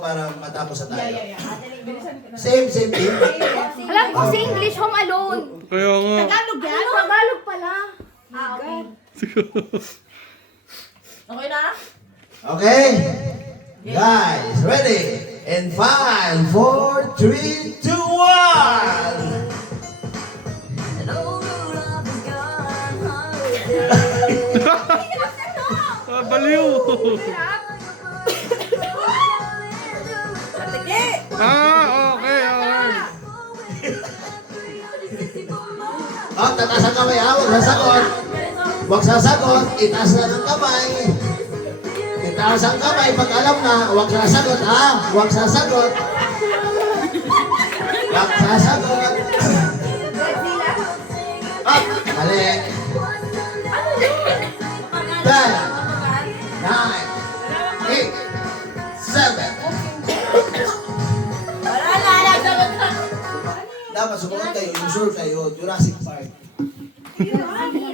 para matapos na tayo. Yeah. Same thing. Alam ko si English, Home Alone. Kaya nga. Tagalog yan? Ano? Tagalog pala. Okay. Okay na? Okay? Guys, ready? In 5, 4, 3, 2, 1! Ah, baliw. Okay. Oh, tataas ang kamay ha, huwag sasagot. Huwag sasagot, itaas na ng kamay. Itaas ang kamay, pag alam na, huwag sasagot ha, huwag sasagot. Huwag sasagot. Up, mali. 10, 9, 8, 7. Wala na, nagsagot na. Dapat sumunod kayo, yung sure kayo, Jurassic Park. Hirap.